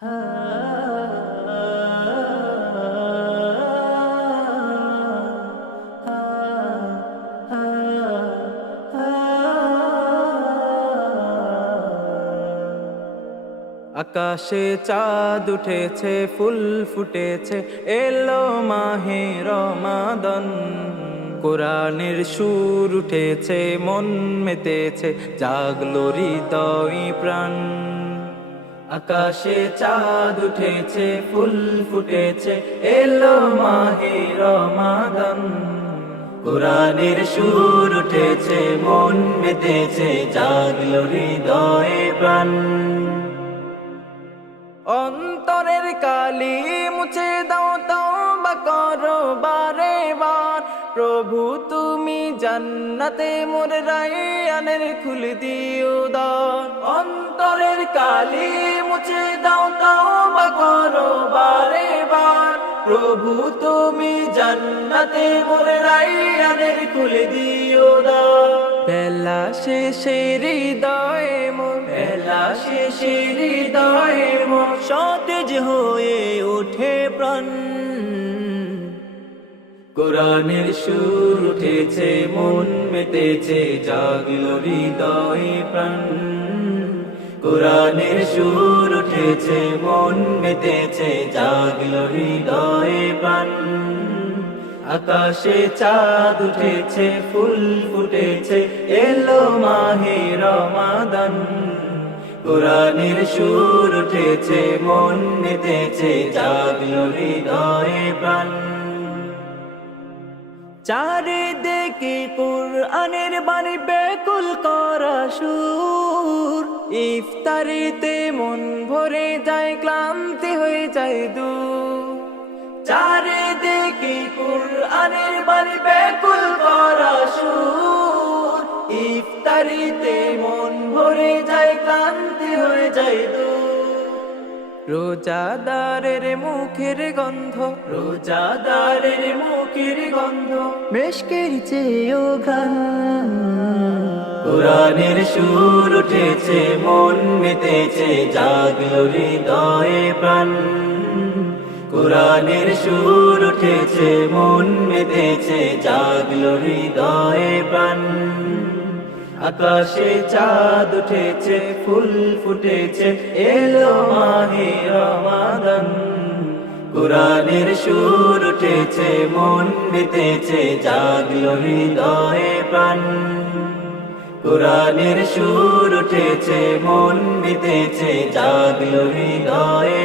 আকাশে চাঁদ উঠেছে, ফুল ফুটেছে, এলো মাহে রমাদান। কোরআনের সুর উঠেছে, মন মেতেছে, জাগলো হৃদয় প্রাণ। আকাশে চাঁদ উঠেছে, ফুল ফুটেছে, এলো মাহে রমাদান। কোরআনের সুর উঠেছে, মন মেতেছে, জাগলো হৃদয় প্রাণ। অন্তরের কালি মুছে দাও, তওবা করো বারে বার। প্রভু তুমি জান্নাতে মোর রায়্যানের খুলে দিও দ্বার। অন্তরের কালি মুছে দাও, তওবা করো বারে বার। প্রভু তুমি জান্নাতে মোর রায়্যানের খুলে দিও দ্বার। বেলা শেষে হৃদয়ে মোর, বেলা শেষে হৃদয়ে মোর, সতেজ হয়ে ওঠে প্রাণ। কোরআনের সুর উঠেছে, মন মেতেছে, জাগলো হৃদয়ে প্রাণ। কোরআনের সুর উঠেছে, মন মেতেছে, জাগলো হৃদয়ে প্রাণ। আকাশে চাঁদ উঠেছে, ফুল ফুটেছে, এলো মাহে রমাদান। কোরআনের সুর উঠেছে, মন মেতেছে, জাগলো হৃদয়ে প্রাণ। চারিদিকে কোরআনের বাণী বেকুল করা সুর। ইফতারিতে মন ভরে যায়, ক্লান্তি হয়ে যায় দূর। চারিদিকে কোরআনের বাণী বেকুল করা সুর। ইফতারিতে মন ভরে যায়, ক্লান্তি হয়ে যায় দূর। রোজাদারের মুখের গন্ধ, রোজাদারের মুখের গন্ধ, মিশকের চেয়েও ঘ্রাণ। কোরআনের সুর উঠেছে, মন মেতেছে, জাগলো হৃদয়ে প্রাণ। কোরআনের সুর উঠেছে, মন মেতেছে, জাগলো হৃদয়ে প্রাণ। আকাশে চাঁদ উঠেছে, ফুল ফুটেছে, এলো মাহে রমাদান। কোরআনের সুর উঠেছে, মন মেতেছে, জাগলো হৃদয়ে প্রাণ। কোরআনের সুর উঠেছে, মন মেতেছে, জাগলো হৃদয়ে